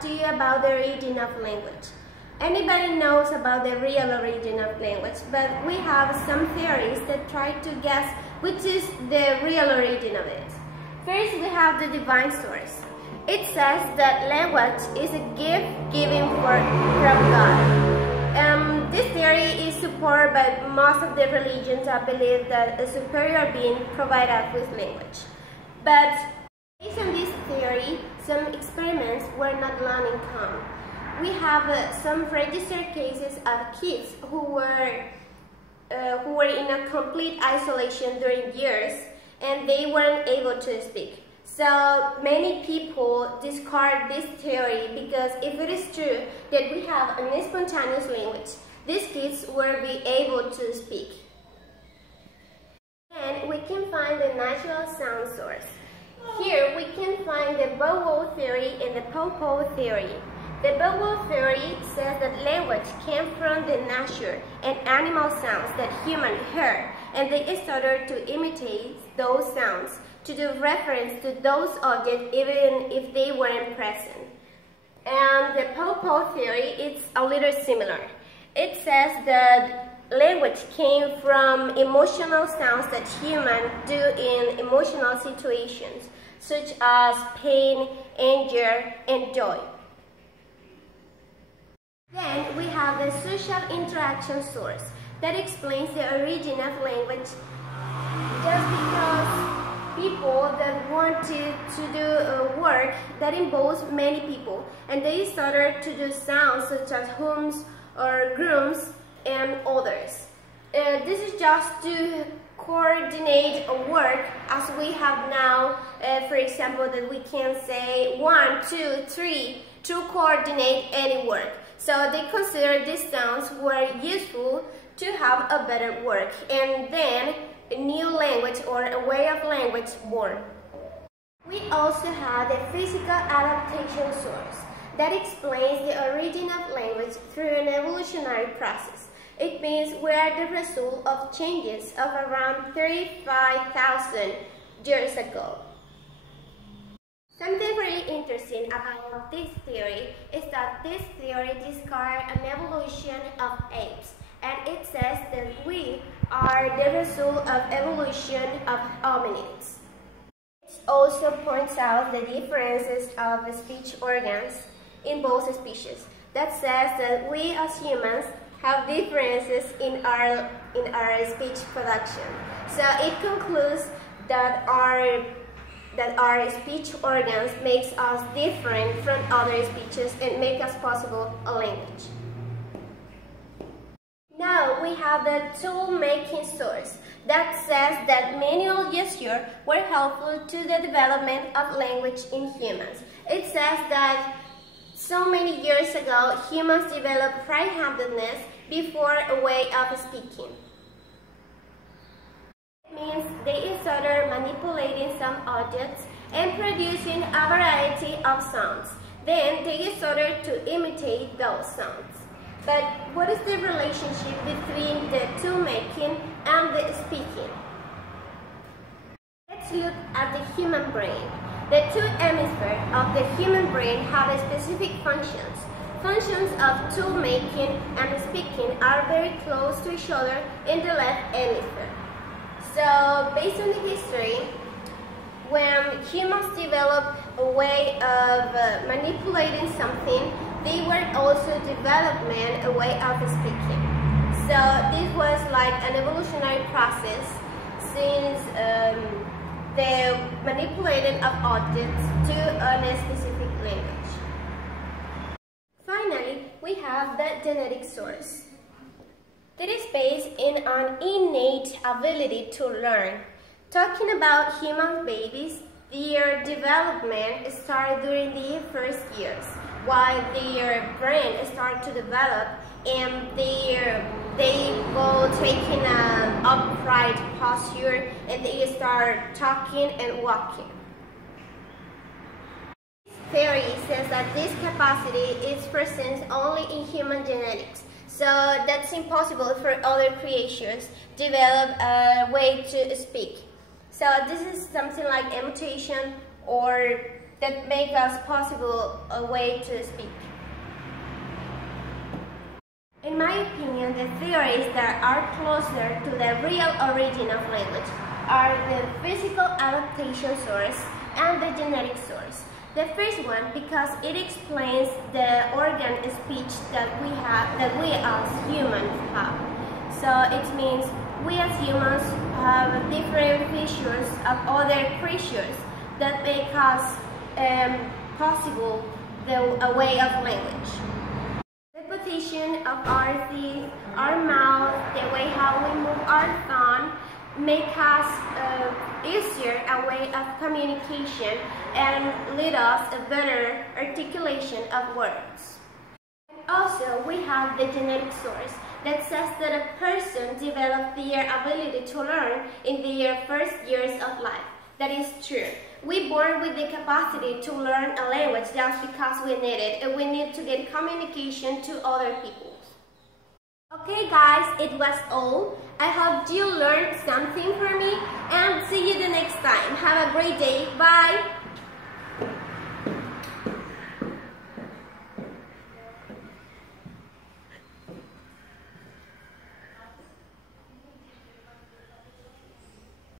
talk to you about the origin of language. Anybody knows about the real origin of language, but we have some theories that try to guess which is the real origin of it. First, we have the divine source. It says that language is a gift given from God. This theory is supported by most of the religions that believe that a superior being provides us with language. But based on this theory, some experiments were not long in come. We have some registered cases of kids who were in a complete isolation during years and they weren't able to speak. So many people discard this theory because if it is true that we have an spontaneous language, these kids will be able to speak. And we can find the natural sound source. Here we can find the vowel theory and the po-po theory. The vowel theory says that language came from the nature and animal sounds that humans heard, and they started to imitate those sounds to do reference to those objects even if they weren't present. And the po-po theory is a little similar. It says that language came from emotional sounds that humans do in emotional situations, such as pain, anger, and joy. Then we have the social interaction source that explains the origin of language. Just because people that wanted to do work that involves many people, and they started to do sounds such as hums or grooms and others. This is just to coordinate a work as we have now, for example, that we can say 1, 2, 3 to coordinate any work. So they consider these sounds were useful to have a better work, and then a new language or a way of language born. We also have the physical adaptation source that explains the origin of language through an evolutionary process. It means we are the result of changes of around 35,000 years ago. Something really interesting about this theory is that this theory discards an evolution of apes, and it says that we are the result of evolution of hominids. It also points out the differences of speech organs in both species. That says that we as humans have differences in our speech production. So it concludes that our speech organs makes us different from other species and make us possible a language. Now we have the tool-making source that says that manual gestures were helpful to the development of language in humans. It says that so many years ago, humans developed right-handedness before a way of speaking. It means they started manipulating some objects and producing a variety of sounds. Then they started to imitate those sounds. But what is the relationship between the tool-making and the speaking? Let's look at the human brain. The two hemispheres of the human brain have specific functions. Functions of tool-making and speaking are very close to each other in the left hemisphere. So, based on the history, when humans developed a way of manipulating something, they were also developing a way of speaking. So, this was like an evolutionary process since the manipulating of objects to a specific language. Finally, we have the genetic source. It is based in an innate ability to learn. Talking about human babies, their development starts during the first years, while their brain starts to develop and they go taking an upright posture and they start talking and walking. Theory says that this capacity is present only in human genetics, so that's impossible for other creatures to develop a way to speak. So this is something like a mutation or that make us possible a way to speak. In my opinion, the theories that are closer to the real origin of language are the physical adaptation source and the genetic source. The first one because it explains the organ speech that we as humans have. So it means we as humans have different features of other creatures that make us possible a way of language. The position of our teeth, our mouth, the way how we move our tongue make us easier a way of communication and lead us a better articulation of words. Also, we have the genetic source that says that a person develops their ability to learn in their first years of life. That is true. We're born with the capacity to learn a language just because we need it, and we need to get communication to other people. Okay guys, it was all. I hope you learned something from me, and see you the next time. Have a great day. Bye!